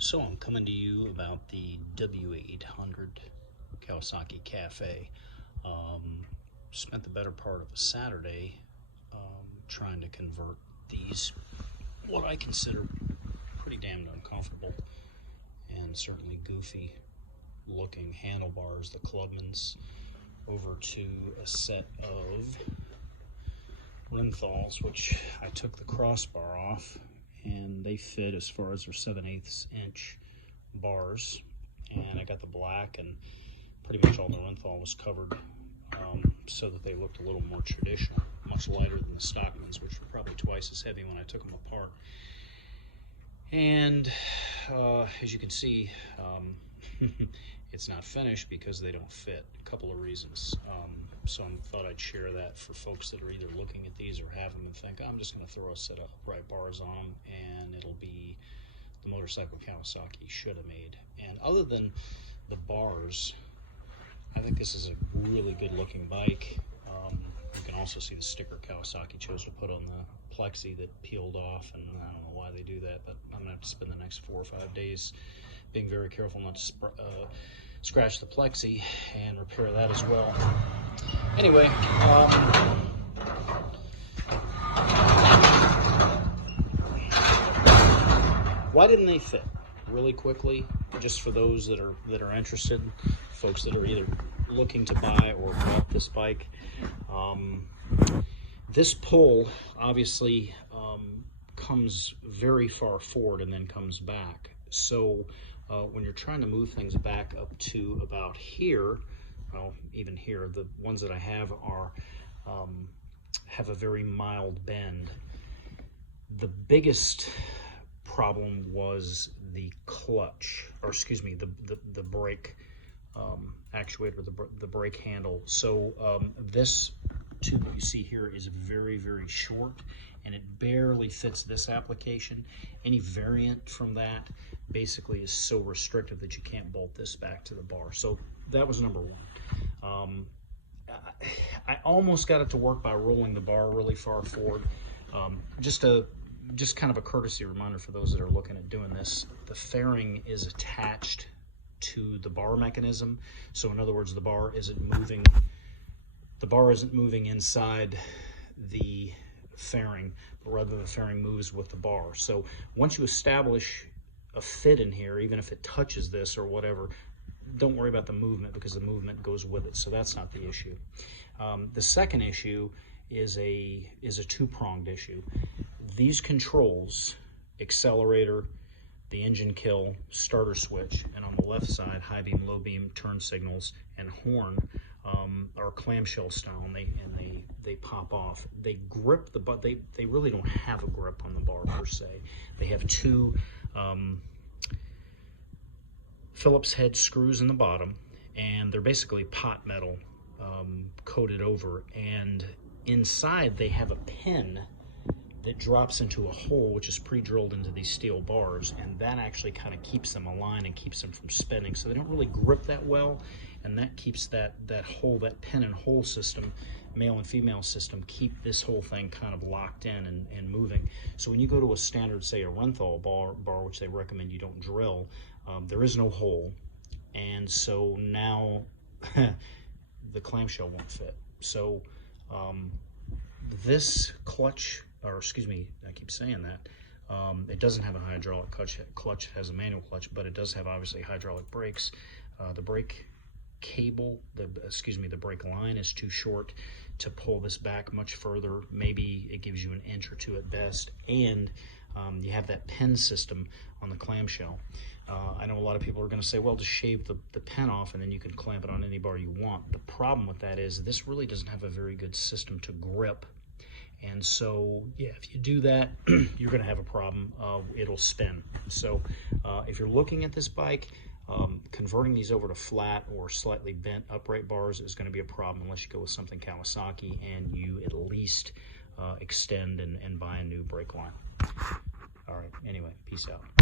So I'm coming to you about the W800 Kawasaki Cafe. Spent the better part of a Saturday trying to convert these, what I consider pretty damned uncomfortable and certainly goofy looking handlebars, the Clubmans, over to a set of Rinthals, which I took the crossbar off, and they fit as far as their 7/8 inch bars, and I got the black, and pretty much all the Rinthal was covered so that they looked a little more traditional, much lighter than the Stockmans, which were probably twice as heavy when I took them apart. And as you can see, it's not finished because they don't fit. A couple of reasons. So I thought I'd share that for folks that are either looking at these or have them and think, I'm just going to throw a set of upright bars on them and it'll be the motorcycle Kawasaki should have made. And other than the bars, I think this is a really good looking bike. You can also see the sticker Kawasaki chose to put on the plexi that peeled off, and I don't know why they do that, but I'm gonna have to spend the next 4 or 5 days being very careful not to scratch the plexi and repair that as well. Anyway, why didn't they fit? Really quickly, just for those that are interested, folks that are either looking to buy or bought this bike. This pull obviously comes very far forward and then comes back. So when you're trying to move things back up to about here, well, even here, the ones that I have are have a very mild bend. The biggest problem was the clutch, or excuse me, the brake actuator, the brake handle. So this tube that you see here is very, very short, and it barely fits this application. Any variant from that basically is so restrictive that you can't bolt this back to the bar. So that was number one. I almost got it to work by rolling the bar really far forward. Just kind of a courtesy reminder for those that are looking at doing this, the fairing is attached to the bar mechanism. So in other words, the bar isn't moving inside the fairing, but rather the fairing moves with the bar. So once you establish a fit in here, even if it touches this or whatever, don't worry about the movement because the movement goes with it. So that's not the issue. The second issue is a two-pronged issue. These controls, accelerator, the engine kill, starter switch, and on the left side, high beam, low beam, turn signals, and horn are clamshell style, and they pop off. They grip the butt. They really don't have a grip on the bar per se. They have two Phillips head screws in the bottom, and they're basically pot metal coated over, and inside they have a pin that drops into a hole which is pre-drilled into these steel bars, and that actually kind of keeps them aligned and keeps them from spinning. So they don't really grip that well, and that keeps that hole, that pin and hole system, male and female system, keep this whole thing kind of locked in and moving. So when you go to a standard, say a Rinthal bar, which they recommend you don't drill, there is no hole, and so now the clamshell won't fit. So this clutch, or excuse me, I keep saying that, it doesn't have a hydraulic clutch. It has a manual clutch, but it does have obviously hydraulic brakes. The brake cable, the brake line is too short to pull this back much further. Maybe it gives you an inch or two at best, and you have that pin system on the clamshell. I know a lot of people are going to say, well, just shave the pin off and then you can clamp it on any bar you want. The problem with that is this really doesn't have a very good system to grip. And so, yeah, if you do that, you're going to have a problem. It'll spin. So if you're looking at this bike, converting these over to flat or slightly bent upright bars is going to be a problem unless you go with something Kawasaki and you at least extend and buy a new brake line. All right, anyway, peace out.